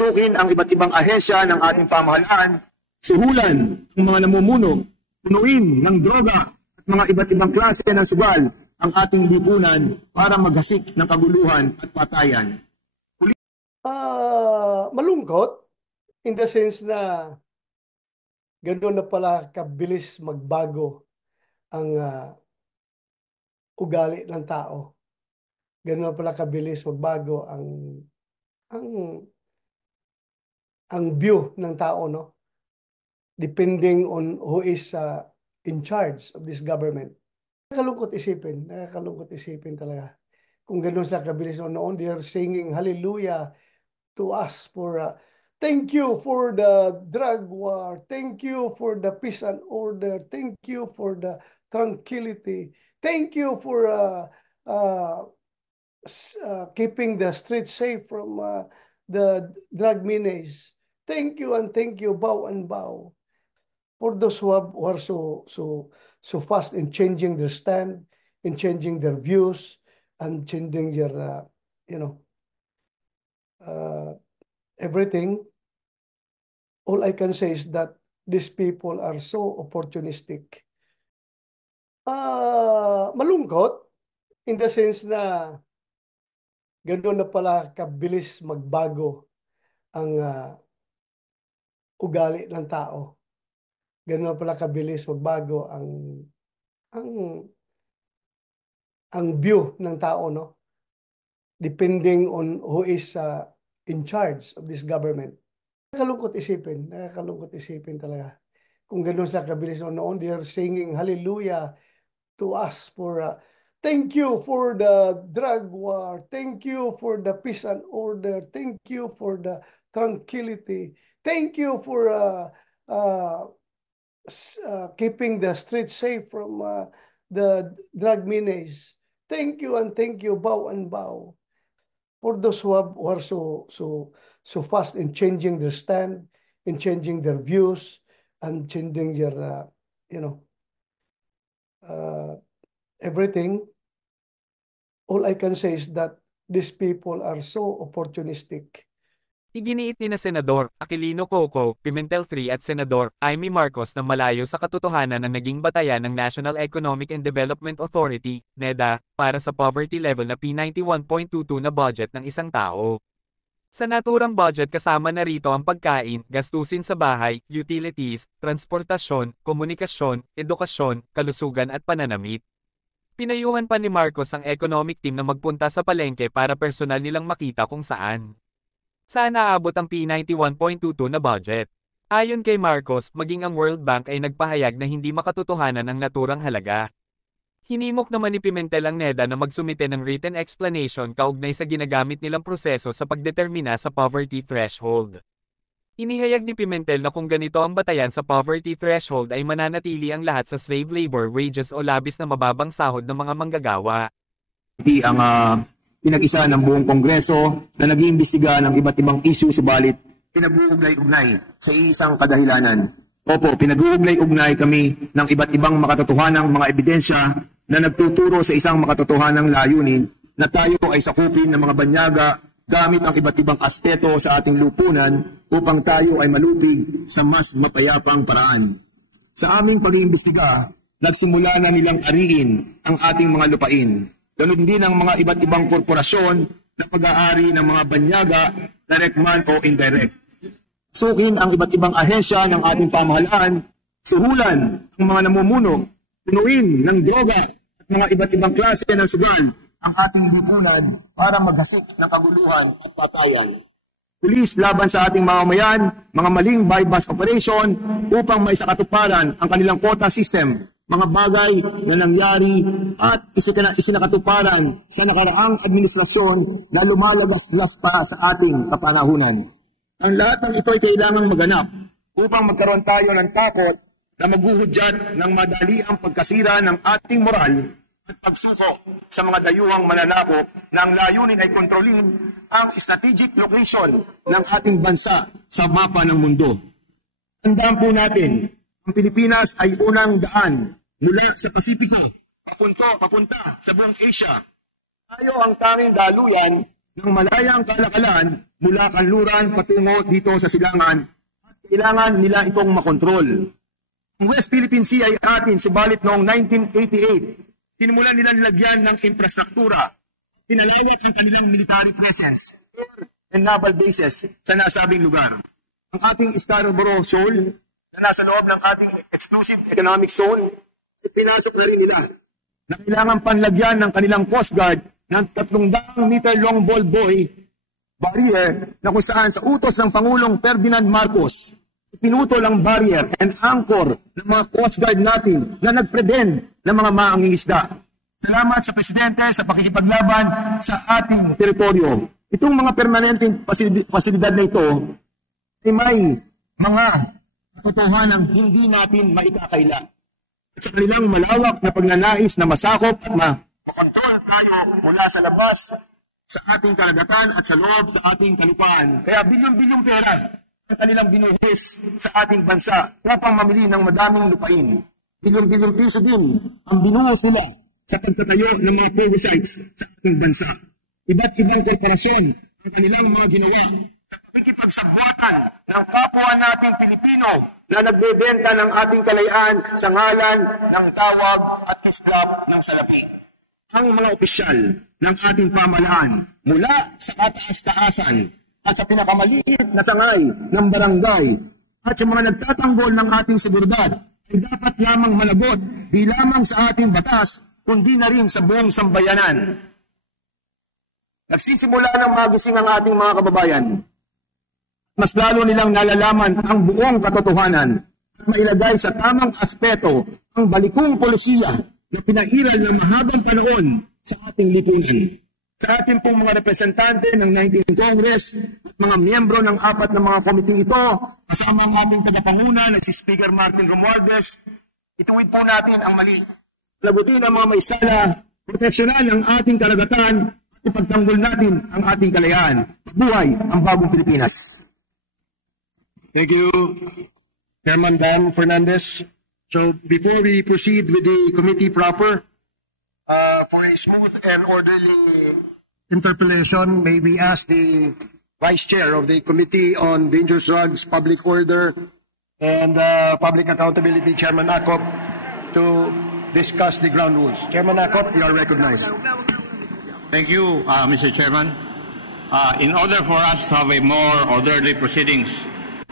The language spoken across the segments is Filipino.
sukin ang iba't ibang ahensya ng ating pamahalaan, suhulan ang mga namumuno, punuin ng droga at mga iba't ibang klase ng sugal ang ating lipunan para maghasik ng kaguluhan at patayan. Malungkot in the sense na ganoon na pala kabilis magbago ang ugali ng tao. Ganoon na pala kabilis magbago ang view ng tao, no? Depending on who is in charge of this government. Nakakalungkot isipin talaga. Kung ganoon sila kabilis noon, they are singing hallelujah to us for thank you for the drug war, thank you for the peace and order, thank you for the tranquility, thank you for keeping the streets safe from the drug menace. Thank you and thank you, bow and bow. For those who are so fast in changing their stand, in changing their views, and changing their everything, all I can say is that these people are so opportunistic. Malungkot in the sense na ganoon na pala kabilis magbago ang ugali ng tao. Ganoon na pala kabilis magbago ang view ng tao, no? Depending on who is in charge of this government. Nakakalungkot isipin talaga. Kung ganoon sila kabilis noon, they are singing hallelujah to us for thank you for the drug war, thank you for the peace and order, thank you for the tranquility, thank you for keeping the streets safe from the drug menace. Thank you and thank you, bow and bow. For those who are so fast in changing their stand, in changing their views, and changing their everything, all I can say is that these people are so opportunistic. Iginiit ni na Senador Aquilino Coco Pimentel III at Senador Amy Marcos na malayo sa katotohanan ang naging batayan ng National Economic and Development Authority, NEDA, para sa poverty level na P91.22 na budget ng isang tao. Sa naturang budget kasama na rito ang pagkain, gastusin sa bahay, utilities, transportasyon, komunikasyon, edukasyon, kalusugan at pananamit. Pinayuhan pa ni Marcos ang economic team na magpunta sa palengke para personal nilang makita kung saan aabot ang P91.22 na budget. Ayon kay Marcos, maging ang World Bank ay nagpahayag na hindi makatotohanan ang naturang halaga. Hinimok naman ni Pimentel ang NEDA na magsumite ng written explanation kaugnay sa ginagamit nilang proseso sa pagdetermina sa poverty threshold. Inihayag ni Pimentel na kung ganito ang batayan sa poverty threshold ay mananatili ang lahat sa slave labor wages o labis na mababang sahod ng mga manggagawa. Hindi ang pinag-isa ng buong Kongreso na nag-iimbestiga ng iba't ibang issue, subalit pinag-uugnay-ugnay sa isang kadahilanan. Opo, pinag-uugnay-ugnay kami ng iba't ibang makatotohanang mga ebidensya na nagtuturo sa isang makatotohanang layunin na tayo ay sakupin ng mga banyaga gamit ang iba't ibang aspeto sa ating lupunan upang tayo ay malupig sa mas mapayapang paraan. Sa aming pag-iimbestiga, nagsimula na nilang ariin ang ating mga lupain. Ganun din ang mga iba't ibang korporasyon na pag-aari ng mga banyaga, direct man o indirect. Sukin ang iba't ibang ahensya ng ating pamahalaan, suhulan ang mga namumuno, punuin ng droga at mga iba't ibang klase ng sugal ang ating lipunan para maghasik ng kaguluhan at patayan. Pulis laban sa ating mamamayan, mga maling buy-bust operation upang maisakatuparan ang kanilang quota system, mga bagay na nangyari at isinakatuparan sa nakaraang administrasyon na lumalagas-las pa sa ating kapanahunan. Ang lahat ng ito ay kailangang maganap upang magkaroon tayo ng takot na maghuhudyat ng madaliang pagkasira ng ating moral at pagsuko sa mga dayuhang mananakop na ang layunin ay kontrolin ang strategic location ng ating bansa sa mapa ng mundo. Tandaan po natin, ang Pilipinas ay unang daan mula sa Pasipiko, papunta sa buong Asia. Tayo ang tanging daluyan ng malayang kalakalan mula kanluran patungo dito sa silangan at kailangan nila itong makontrol. Ang West Philippine Sea ay atin, subalit noong 1988, sinimulan nila nilagyan ng infrastruktura, pinalawak ang kanilang military presence and naval bases sa nasabing lugar. Ang ating Scarborough Shoal na nasa loob ng ating exclusive economic zone, pinasok na rin nila na kailangan panlagyan ng kanilang Coast Guard ng 300 meter long ball buoy barrier na kung saan sa utos ng Pangulong Ferdinand Marcos, pinutol ang barrier and anchor ng mga Coast Guard natin na nagprevent ng mga maangingisda. Salamat sa Presidente sa pakikipaglaban sa ating teritoryo. Itong mga permanenteng pasilidad na ito ay may mga katotohanan hindi natin maikakaila. At sa kanilang malawak na pagnanais na masakop at makontrol tayo mula sa labas sa ating karagatan at sa loob sa ating kalupaan. Kaya bilyong-bilyong pera ang kanilang binuhis sa ating bansa upang mamili ng madaming lupain. Bilyong-bilyong piso din ang binuhos nila sa pagtatayo ng mga pogo sites sa ating bansa. Iba't ibang korporasyon ang kanilang mga ginawa sa pakikipagsagwatan ng kapwa nating Pilipino na nagbebenta ng ating kalayaan sa ngalan ng tawag at kislap ng salapi. Ang mga opisyal ng ating pamahalaan mula sa kataas-taasan at sa pinakamaliit na sangay ng barangay at sa mga nagtatanggol ng ating seguridad ay dapat lamang managot di lamang sa ating batas kundi na rin sa buong sambayanan. Nagsisimula ng magising ang ating mga kababayan. Mas lalo nilang nalalaman ang buong katotohanan at mailagay sa tamang aspeto ang balikong polisiya na pinairal ng mahabang panahon sa ating lipunan. Sa ating pong mga representante ng 19th Congress at mga miyembro ng 4 na mga komiting ito, kasama ang ating tagapanguna na si Speaker Martin Romualdez, ituwid po natin ang mali. Lagutin ang mga may sala, proteksyonan ang ating karagatan at ipagtanggol natin ang ating kalayaan. Buhay ang bagong Pilipinas. Thank you, Chairman Dan Fernandez. So before we proceed with the committee proper, for a smooth and orderly interpellation, may we ask the Vice Chair of the Committee on Dangerous Drugs, Public Order, and Public Accountability, Chairman Akop, to discuss the ground rules. Chairman Akop, you are recognized. Thank you, Mr. Chairman. In order for us to have a more orderly proceedings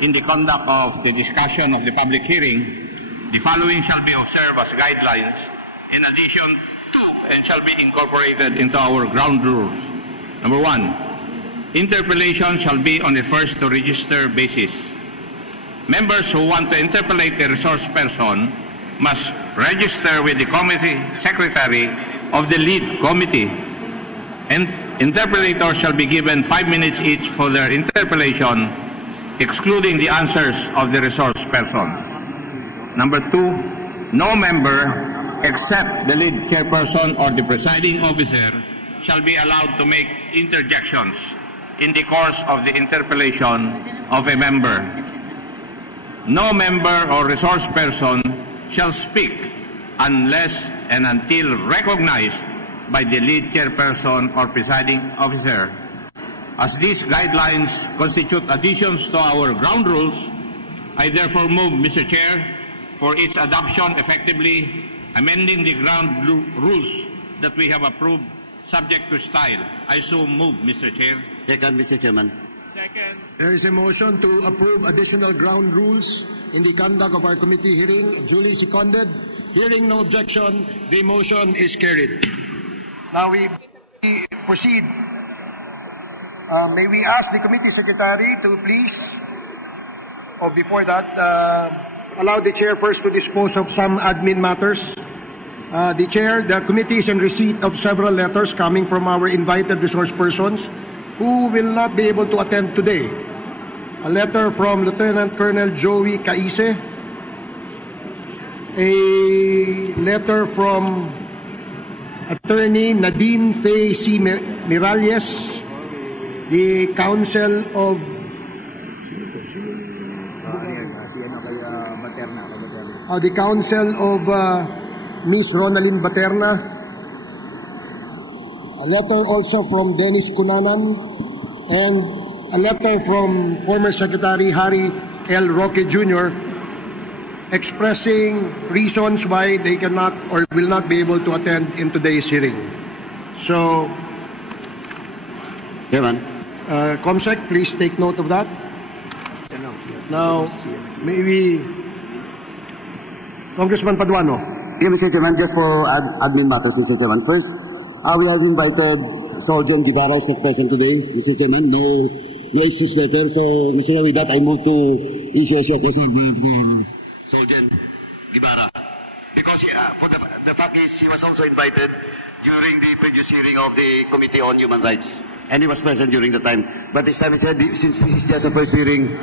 in the conduct of the discussion of the public hearing, the following shall be observed as guidelines in addition to and shall be incorporated into our ground rules. Number 1, interpellation shall be on a first to register basis. Members who want to interpellate a resource person must register with the committee secretary of the lead committee. And interpellators shall be given 5 minutes each for their interpellation, excluding the answers of the resource person. Number 2, no member except the lead chairperson or the presiding officer shall be allowed to make interjections in the course of the interpellation of a member. No member or resource person shall speak unless and until recognized by the lead chairperson or presiding officer. As these guidelines constitute additions to our ground rules, I therefore move, Mr. Chair, for its adoption effectively, amending the ground rules that we have approved subject to style. I so move, Mr. Chair. Second, Mr. Chairman. Second. There is a motion to approve additional ground rules in the conduct of our committee hearing, duly seconded. Hearing no objection, the motion is carried. Now we proceed. May we ask the committee secretary to please, or before that, allow the chair first to dispose of some admin matters. The committee is in receipt of several letters coming from our invited resource persons who will not be able to attend today. A letter from Lieutenant Colonel Joey Caise, a letter from Attorney Nadine Faye C. Miralles, the Council of the Council of Miss Ronaldine Baterna, a letter also from Dennis Cunanan, and a letter from former Secretary Harry L. Roque Jr. expressing reasons why they cannot or will not be able to attend in today's hearing. So, Chairman. Comsec, please take note of that. Now, maybe Congressman Paduano. Yeah, Mr. Chairman, just for admin matters, Mr. Chairman. First, we have invited Sergeant Guevara is not present today, Mr. Chairman. No excuse letter. So, Mr. Chairman, with that, I move to issue a show cause for Sergeant Guevara. Because for the fact is, he was also invited during the previous hearing of the Committee on Human Rights. And he was present during the time. But this time, since this is just a first hearing,